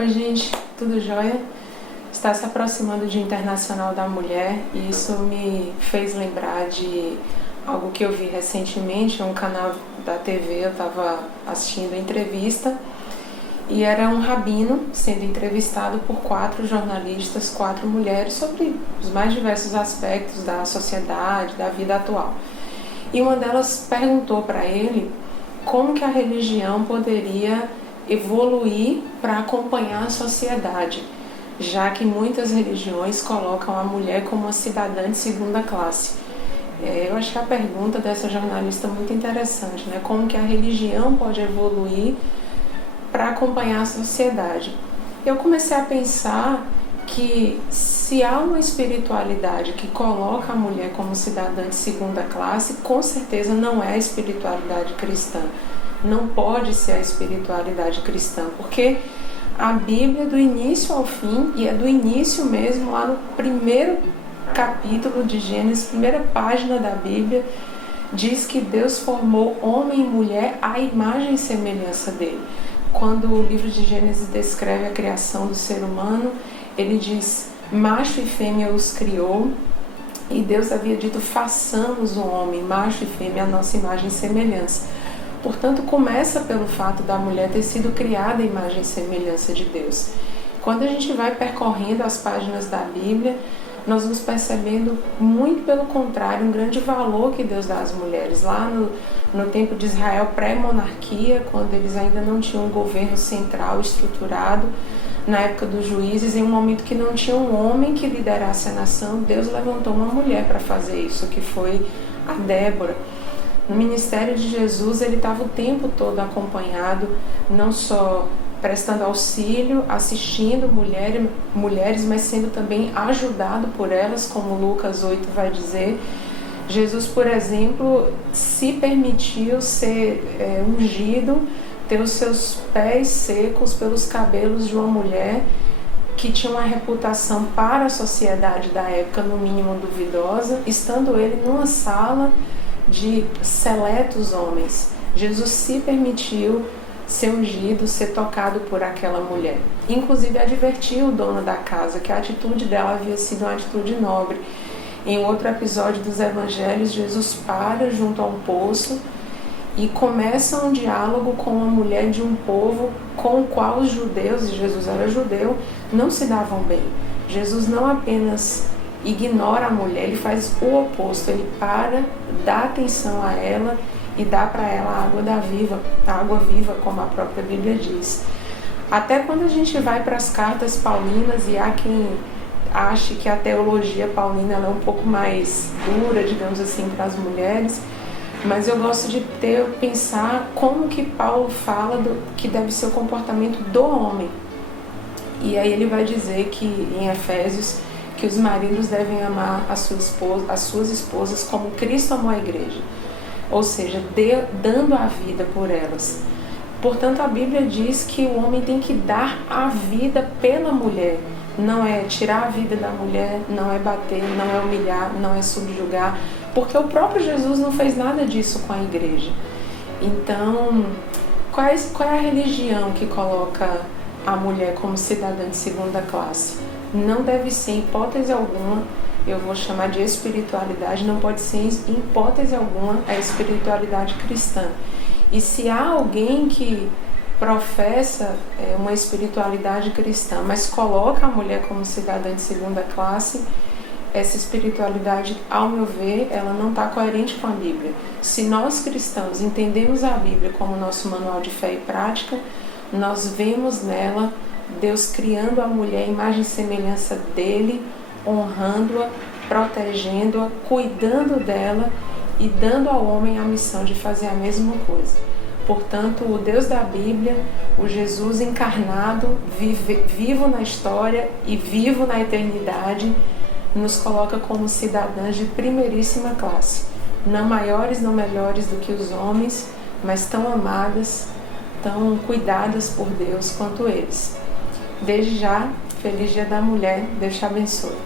Oi gente, tudo jóia? Está se aproximando o Dia Internacional da Mulher e isso me fez lembrar de algo que eu vi recentemente, um canal da TV, eu estava assistindo a entrevista e era um rabino sendo entrevistado por 4 jornalistas, 4 mulheres sobre os mais diversos aspectos da sociedade, da vida atual. E uma delas perguntou para ele como que a religião poderia evoluir para acompanhar a sociedade, já que muitas religiões colocam a mulher como uma cidadã de segunda classe. Eu acho que a pergunta dessa jornalista é muito interessante, né? Como que a religião pode evoluir para acompanhar a sociedade. Eu comecei a pensar que se há uma espiritualidade que coloca a mulher como cidadã de segunda classe, com certeza não é a espiritualidade cristã. Não pode ser a espiritualidade cristã, porque a Bíblia do início ao fim, e é do início mesmo, lá no primeiro capítulo de Gênesis, primeira página da Bíblia, diz que Deus formou homem e mulher à imagem e semelhança dele. Quando o livro de Gênesis descreve a criação do ser humano, ele diz, macho e fêmea os criou, e Deus havia dito, façamos o homem, macho e fêmea, a nossa imagem e semelhança. Portanto, começa pelo fato da mulher ter sido criada à imagem e semelhança de Deus. Quando a gente vai percorrendo as páginas da Bíblia, nós vamos percebendo, muito pelo contrário, um grande valor que Deus dá às mulheres. Lá no tempo de Israel, pré-monarquia, quando eles ainda não tinham um governo central estruturado, na época dos juízes, em um momento que não tinha um homem que liderasse a nação, Deus levantou uma mulher para fazer isso, que foi a Débora. No ministério de Jesus, ele estava o tempo todo acompanhado, não só prestando auxílio, assistindo mulheres, mas sendo também ajudado por elas, como Lucas 8 vai dizer. Jesus, por exemplo, se permitiu ser ungido, ter os seus pés secos pelos cabelos de uma mulher que tinha uma reputação para a sociedade da época, no mínimo duvidosa, estando ele numa sala de seletos homens. Jesus se permitiu ser ungido, ser tocado por aquela mulher. Inclusive advertiu o dono da casa que a atitude dela havia sido uma atitude nobre. Em outro episódio dos Evangelhos, Jesus para junto a um poço e começa um diálogo com uma mulher de um povo com o qual os judeus, e Jesus era judeu, não se davam bem. Jesus não apenas ignora a mulher, ele faz o oposto, ele para, dá atenção a ela e dá para ela a água viva, como a própria Bíblia diz. Até quando a gente vai para as cartas paulinas, e há quem ache que a teologia paulina ela é um pouco mais dura, digamos assim, para as mulheres, mas eu gosto de pensar como que Paulo fala que deve ser o comportamento do homem. E aí ele vai dizer que em Efésios que os maridos devem amar as suas esposas como Cristo amou a igreja, ou seja, dando a vida por elas. Portanto, a Bíblia diz que o homem tem que dar a vida pela mulher, não é tirar a vida da mulher, não é bater, não é humilhar, não é subjugar, porque o próprio Jesus não fez nada disso com a igreja. Então, qual é a religião que coloca a mulher como cidadã de segunda classe? Não deve ser, em hipótese alguma, eu vou chamar de espiritualidade, não pode ser, em hipótese alguma, a espiritualidade cristã. E se há alguém que professa uma espiritualidade cristã, mas coloca a mulher como cidadã de segunda classe, essa espiritualidade, ao meu ver, ela não está coerente com a Bíblia. Se nós cristãos entendemos a Bíblia como nosso manual de fé e prática, nós vemos nela Deus criando a mulher à imagem e semelhança dele, honrando-a, protegendo-a, cuidando dela e dando ao homem a missão de fazer a mesma coisa. Portanto, o Deus da Bíblia, o Jesus encarnado, vivo na história e vivo na eternidade, nos coloca como cidadãs de primeiríssima classe, não maiores, não melhores do que os homens, mas tão amadas, tão cuidadas por Deus quanto eles. Desde já, feliz Dia da Mulher, Deus te abençoe.